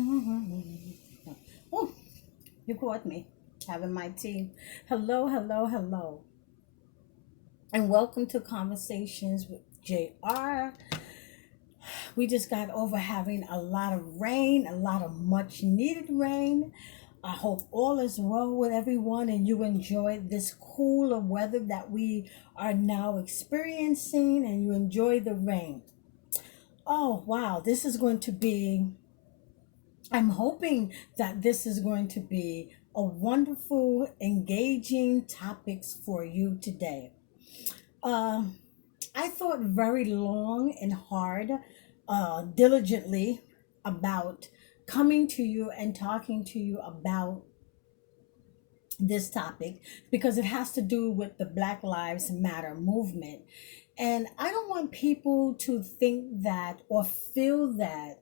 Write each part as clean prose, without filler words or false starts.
Oh, you caught me having my tea. Hello, hello, hello, and welcome to Conversations with JR. We just got over having a lot of rain, a lot of much needed rain. I hope all is well with everyone and you enjoy this cooler weather that we are now experiencing and you enjoy the rain. Oh, wow, this is going to be I'm hoping that this is going to be a wonderful, engaging topics for you today. Uh, I thought very long and hard, diligently about coming to you and talking to you about this topic because it has to do with the Black Lives Matter movement. And I don't want people to think that or feel that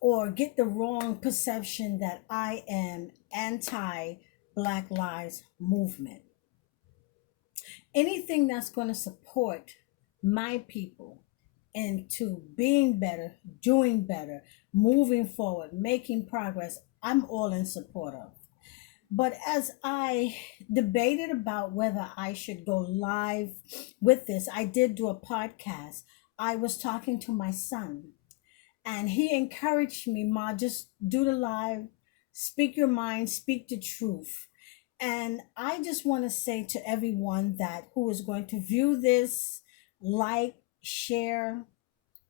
or get the wrong perception that I am anti Black Lives Movement. Anything that's going to support my people into being better, doing better, moving forward, making progress, I'm all in support of. But as I debated about whether I should go live with this, I did do a podcast. I was talking to my son and he encouraged me, Ma, just do the live, speak your mind, speak the truth. And I just want to say to everyone that who is going to view this, like, share,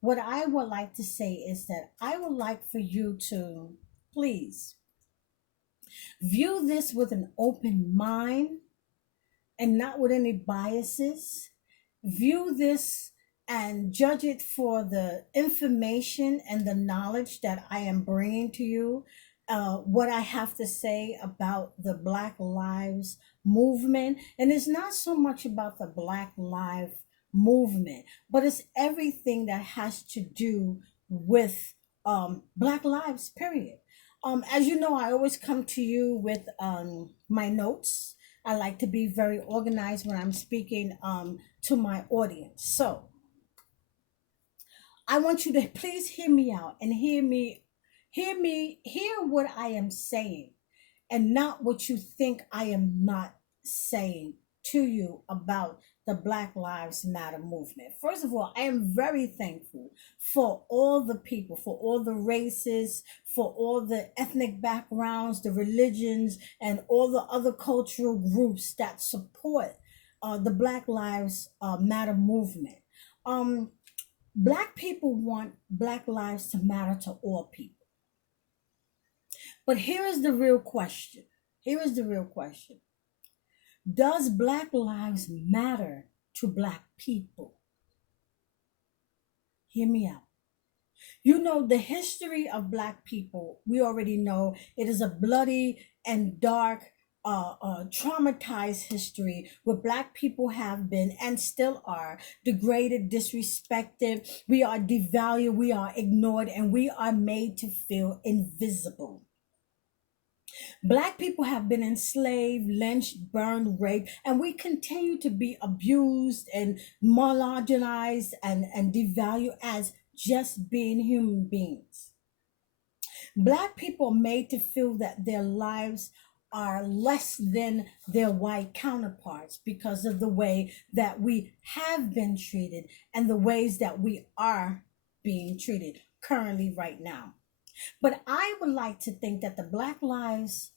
what I would like to say is that I would like for you to please view this with an open mind and not with any biases. View this and judge it for the information and the knowledge that I am bringing to you. What I have to say about the Black Lives Movement. And it's not so much about the Black Lives Movement, but it's everything that has to do with Black lives, period. As you know, I always come to you with my notes. I like to be very organized when I'm speaking to my audience. So I want you to please hear me out and hear what I am saying and not what you think I am not saying to you about the Black Lives Matter movement. First of all, I am very thankful for all the people, for all the races, for all the ethnic backgrounds, the religions, and all the other cultural groups that support the Black Lives Matter movement. Um, Black people want Black lives to matter to all people. But here is the real question. Here is the real question. Does Black lives matter to Black people? Hear me out. You know, the history of Black people, we already know it is a bloody and dark, traumatized history where Black people have been and still are degraded, disrespected. We are devalued, we are ignored, and we are made to feel invisible. Black people have been enslaved, lynched, burned, raped, and we continue to be abused and marginalized and devalued as just being human beings. Black people are made to feel that their lives are less than their white counterparts because of the way that we have been treated and the ways that we are being treated currently right now. But I would like to think that the Black Lives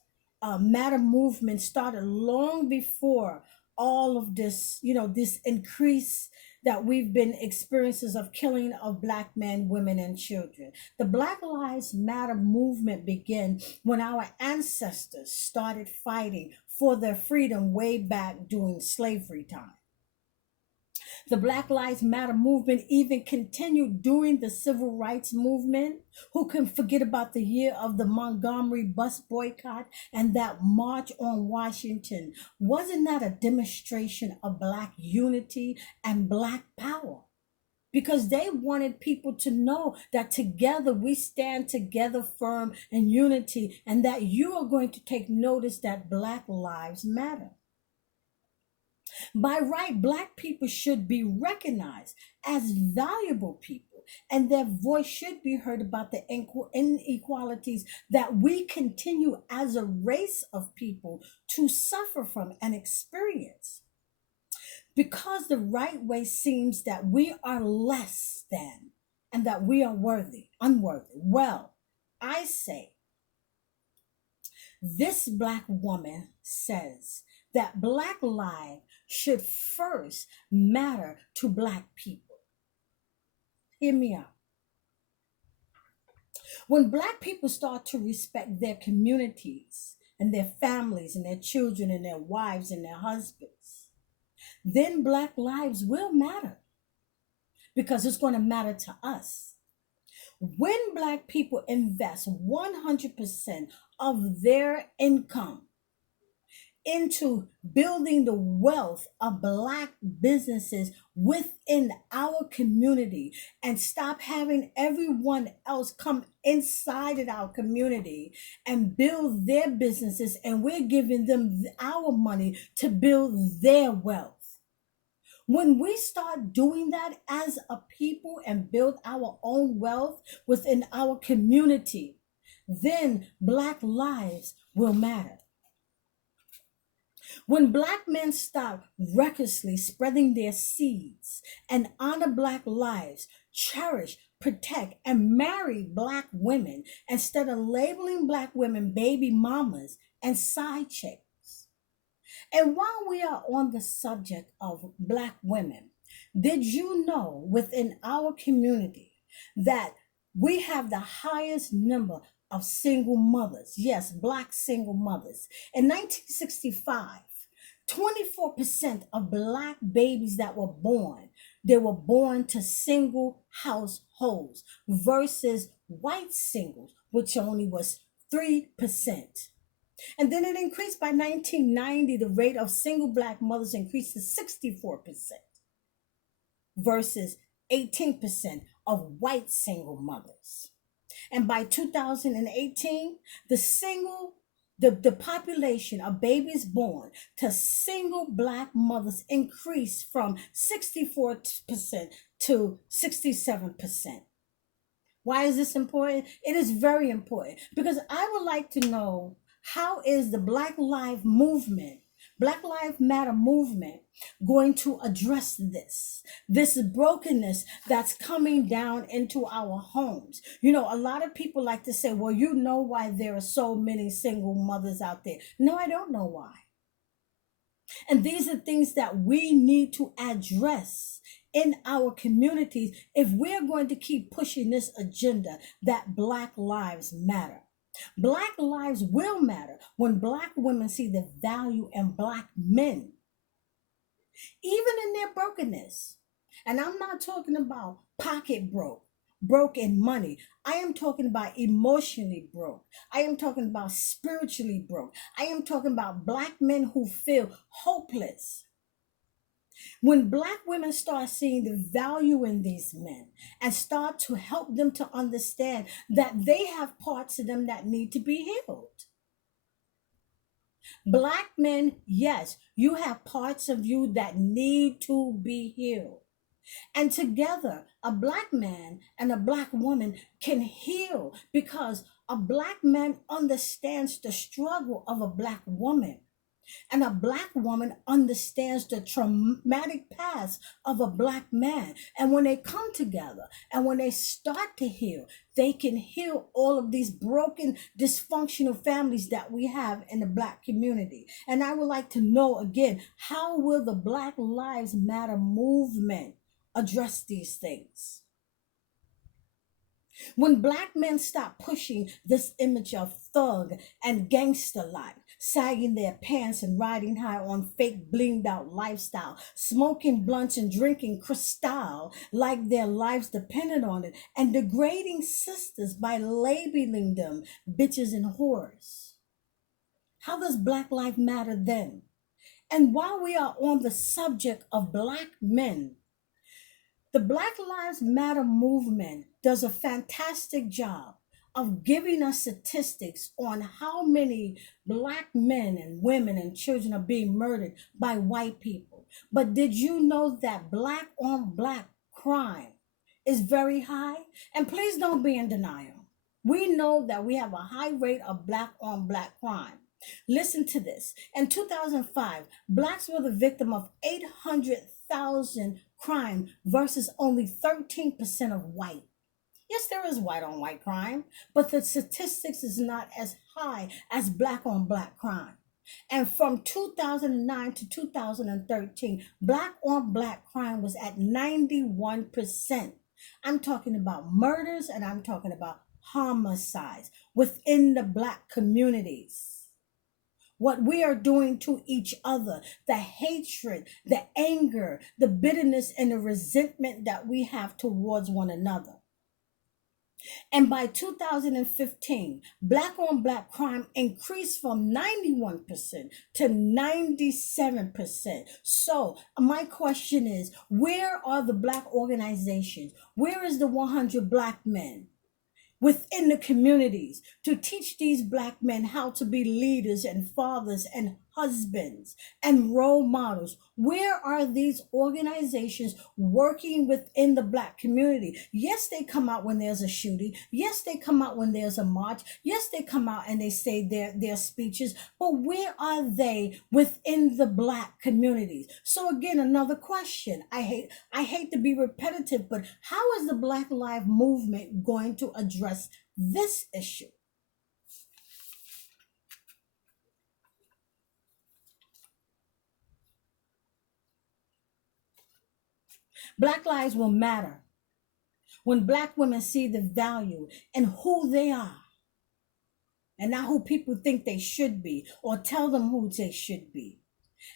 Matter movement started long before all of this, this increase that we've been experiences of killing of Black men, women, and children. The Black Lives Matter movement began when our ancestors started fighting for their freedom way back during slavery time. The Black Lives Matter movement even continued during the civil rights movement. Who can forget about the year of the Montgomery bus boycott and that march on Washington? Wasn't that a demonstration of Black unity and Black power? Because they wanted people to know that together we stand together firm in unity and that you are going to take notice that Black lives matter. By right, Black people should be recognized as valuable people and their voice should be heard about the inequalities that we continue as a race of people to suffer from and experience. Because the right way seems that we are less than and that we are unworthy. Well, I say this Black woman says that Black life should first matter to Black people. Hear me out. When Black people start to respect their communities and their families and their children and their wives and their husbands, then Black lives will matter because it's going to matter to us. When Black people invest 100% of their income into building the wealth of Black businesses within our community and stop having everyone else come inside of our community and build their businesses, and we're giving them our money to build their wealth. When we start doing that as a people and build our own wealth within our community, then Black lives will matter. When Black men stop recklessly spreading their seeds and honor Black lives, cherish, protect, and marry Black women instead of labeling Black women baby mamas and side chicks. And while we are on the subject of Black women, did you know within our community that we have the highest number of single mothers? Yes, Black single mothers. In 1965, 24% of Black babies that were born, they were born to single households versus white singles, which only was 3%. And then it increased by 1990, the rate of single Black mothers increased to 64% versus 18% of white single mothers. And by 2018, the population of babies born to single Black mothers increased from 64% to 67%. Why is this important? It is very important because I would like to know, how is the Black Lives Matter movement going to address this brokenness that's coming down into our homes? You know, a lot of people like to say, well, you know why there are so many single mothers out there. No, I don't know why. And these are things that we need to address in our communities if we're going to keep pushing this agenda that Black lives matter. Black lives will matter when Black women see the value in Black men, even in their brokenness. And I'm not talking about pocket broke in money. I am talking about emotionally broke. I am talking about spiritually broke. I am talking about Black men who feel hopeless. When Black women start seeing the value in these men and start to help them to understand that they have parts of them that need to be healed. Black men, yes, you have parts of you that need to be healed. And together, a Black man and a Black woman can heal because a Black man understands the struggle of a Black woman. And a Black woman understands the traumatic past of a Black man. And when they come together and when they start to heal, they can heal all of these broken, dysfunctional families that we have in the Black community. And I would like to know again, how will the Black Lives Matter movement address these things? When Black men stop pushing this image of thug and gangster life, sagging their pants and riding high on fake blinged out lifestyle, smoking blunts and drinking Cristal like their lives depended on it, and degrading sisters by labeling them bitches and whores. How does Black life matter then? And while we are on the subject of Black men, the Black Lives Matter movement does a fantastic job of giving us statistics on how many Black men and women and children are being murdered by white people. But did you know that Black on Black crime is very high, and please don't be in denial. We know that we have a high rate of black on black crime. Listen to this. In 2005, blacks were the victim of 800,000 crime versus only 13% of white. Yes, there is white on white crime, but the statistics is not as high as black on black crime. And from 2009 to 2013, black on black crime was at 91%. I'm talking about murders and I'm talking about homicides within the black communities. What we are doing to each other, the hatred, the anger, the bitterness, and the resentment that we have towards one another. And by 2015, black on black crime increased from 91% to 97%. So, my question is, where are the black organizations? Where is the 100 black men within the communities to teach these black men how to be leaders and fathers and husbands and role models? Where are these organizations working within the black community? Yes, they come out when there's a shooting. Yes, they come out when there's a march. Yes, they come out and they say their speeches. But where are they within the black communities? So again, another question. I hate to be repetitive, but how is the Black Lives Movement going to address this issue? Black lives will matter when black women see the value in who they are and not who people think they should be or tell them who they should be.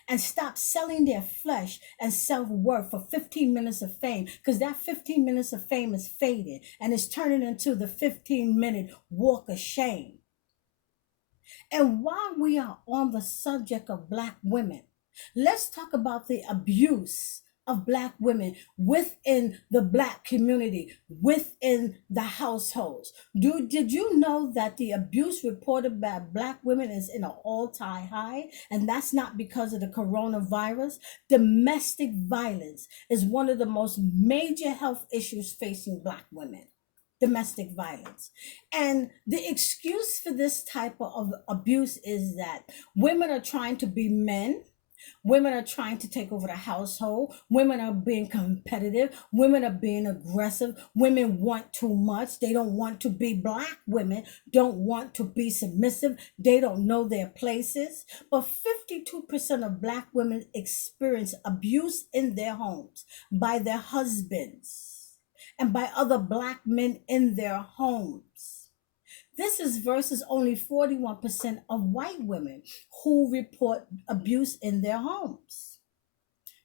And stop selling their flesh and self-worth for 15 minutes of fame, because that 15 minutes of fame is fading and it's turning into the 15-minute walk of shame. And while we are on the subject of black women, let's talk about the abuse of black women within the black community, within the households. Did you know that the abuse reported by black women is in an all-time high? And that's not because of the coronavirus. Domestic violence is one of the most major health issues facing black women. Domestic violence. And the excuse for this type of abuse is that women are trying to be men. Women are trying to take over the household. Women are being competitive. Women are being aggressive. Women want too much. They don't want to be black women, don't want to be submissive. They don't know their places. But 52% of black women experience abuse in their homes by their husbands and by other black men in their homes. This is versus only 41% of white women who report abuse in their homes.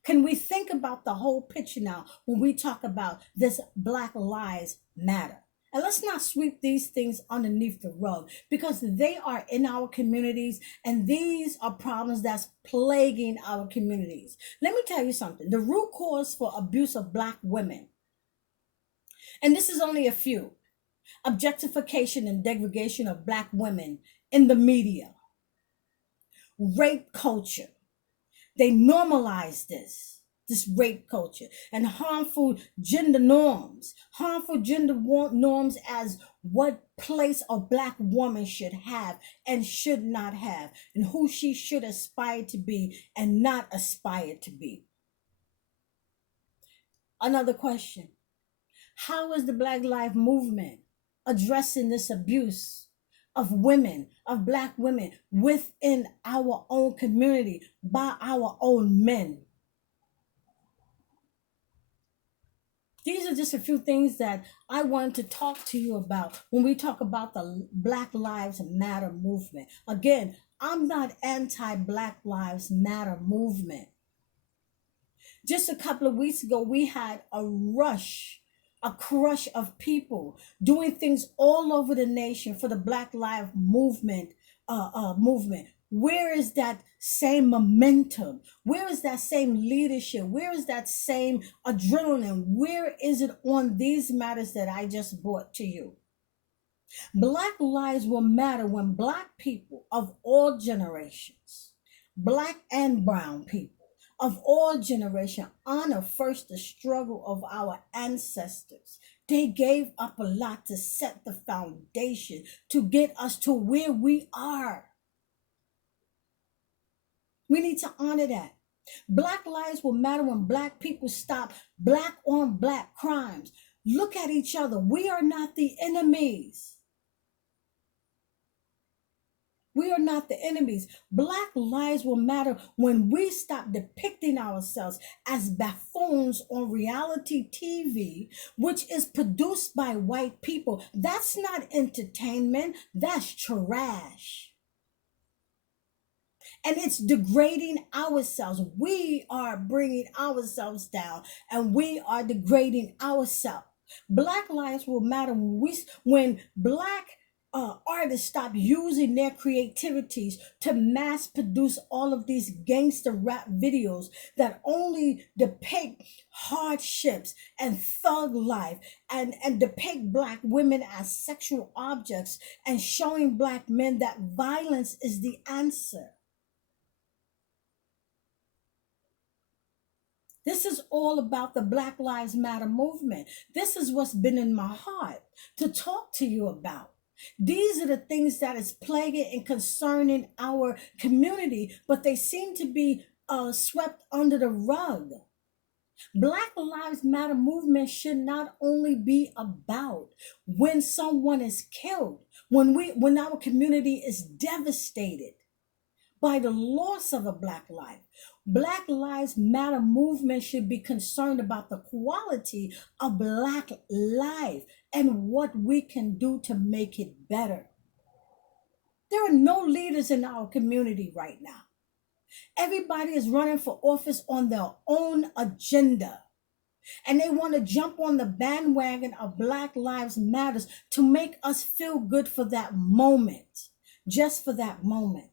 Can we think about the whole picture now when we talk about this Black Lives Matter? And let's not sweep these things underneath the rug, because they are in our communities and these are problems that's plaguing our communities. Let me tell you something. The root cause for abuse of black women, and this is only a few: objectification and degradation of black women in the media, rape culture. They normalize this rape culture, and harmful gender norms. Harmful gender norms as what place a black woman should have and should not have, and who she should aspire to be and not aspire to be. Another question: how is the Black Lives Movement addressing this abuse of women, of black women within our own community by our own men? These are just a few things that I wanted to talk to you about when we talk about the Black Lives Matter movement. Again, I'm not anti-Black Lives Matter movement. Just a couple of weeks ago, we had a crush of people doing things all over the nation for the Black Lives movement. Where is that same momentum? Where is that same leadership? Where is that same adrenaline? Where is it on these matters that I just brought to you? Black lives will matter when black people of all generations, black and brown people, of all generation honor first the struggle of our ancestors. They gave up a lot to set the foundation to get us to where we are. We need to honor that. Black lives will matter when black people stop black on black crimes. Look at each other. We are not the enemies. We are not the enemies. Black lives will matter when we stop depicting ourselves as buffoons on reality TV, which is produced by white people. That's not entertainment, that's trash. And it's degrading ourselves. We are bringing ourselves down and we are degrading ourselves. Black lives will matter when black artists stop using their creativities to mass produce all of these gangster rap videos that only depict hardships and thug life and depict black women as sexual objects and showing black men that violence is the answer. This is all about the Black Lives Matter movement. This is what's been in my heart to talk to you about. These are the things that is plaguing and concerning our community, but they seem to be swept under the rug. Black Lives Matter movement should not only be about when someone is killed, when our community is devastated by the loss of a black life. Black Lives Matter movement should be concerned about the quality of black life and what we can do to make it better. There are no leaders in our community right now. Everybody is running for office on their own agenda. And they want to jump on the bandwagon of Black Lives Matters to make us feel good for that moment. Just for that moment.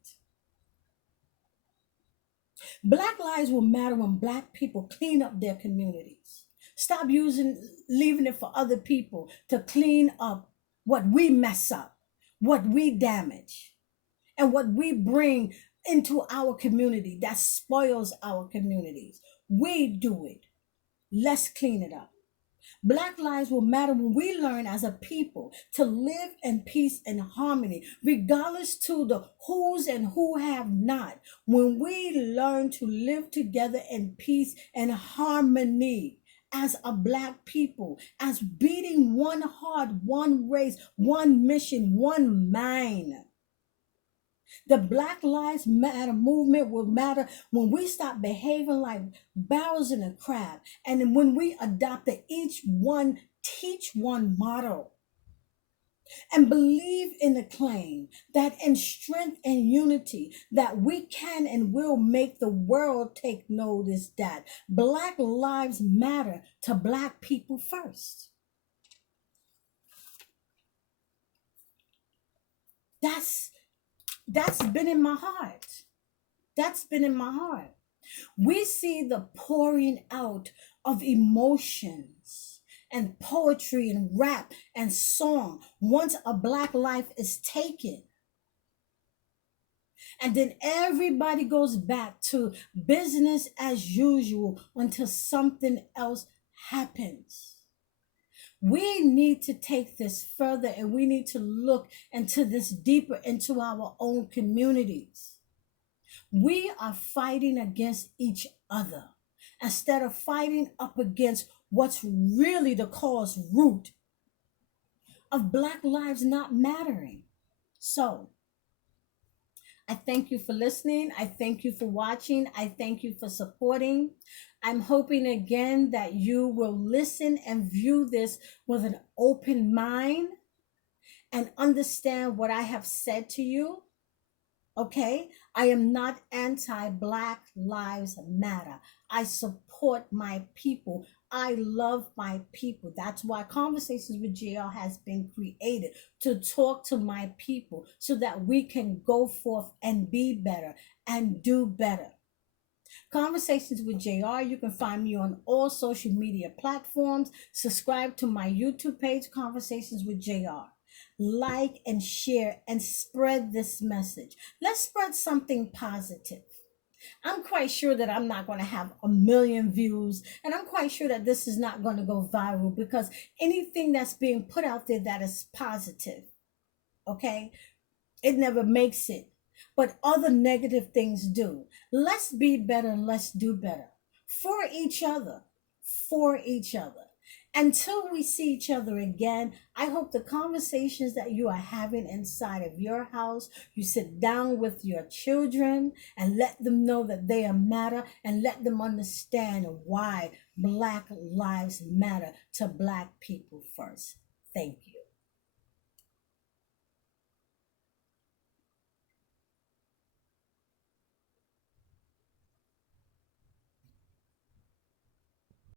Black lives will matter when black people clean up their communities. Stop leaving it for other people to clean up what we mess up, what we damage, and what we bring into our community that spoils our communities. We do it. Let's clean it up. Black lives will matter when we learn as a people to live in peace and harmony, regardless to the who's and who have not. When we learn to live together in peace and harmony as a black people, as beating one heart, one race, one mission, one mind. The Black Lives Matter movement will matter when we stop behaving like barrels in a crab and when we adopt the each one, teach one model and believe in the claim that in strength and unity that we can and will make the world take notice that Black lives matter to black people first. That's been in my heart. That's been in my heart. We see the pouring out of emotions and poetry and rap and song once a black life is taken. And then everybody goes back to business as usual until something else happens. We need to take this further and we need to look into this deeper into our own communities. We are fighting against each other instead of fighting up against what's really the cause root of Black lives not mattering. So, I thank you for listening. I thank you for watching. I thank you for supporting. I'm hoping again that you will listen and view this with an open mind and understand what I have said to you. Okay? I am not anti-Black Lives Matter. I support my people. I love my people. That's why Conversations with JR has been created to talk to my people so that we can go forth and be better and do better. Conversations with JR, you can find me on all social media platforms. Subscribe to my YouTube page, Conversations with JR. Like and share and spread this message. Let's spread something positive. I'm quite sure that I'm not going to have a million views, and I'm quite sure that this is not going to go viral, because anything that's being put out there that is positive, okay, it never makes it. But other negative things do. Let's be better and let's do better for each other, for each other. Until we see each other again, I hope the conversations that you are having inside of your house, you sit down with your children and let them know that they are matter, and let them understand why Black lives matter to Black people first. Thank you.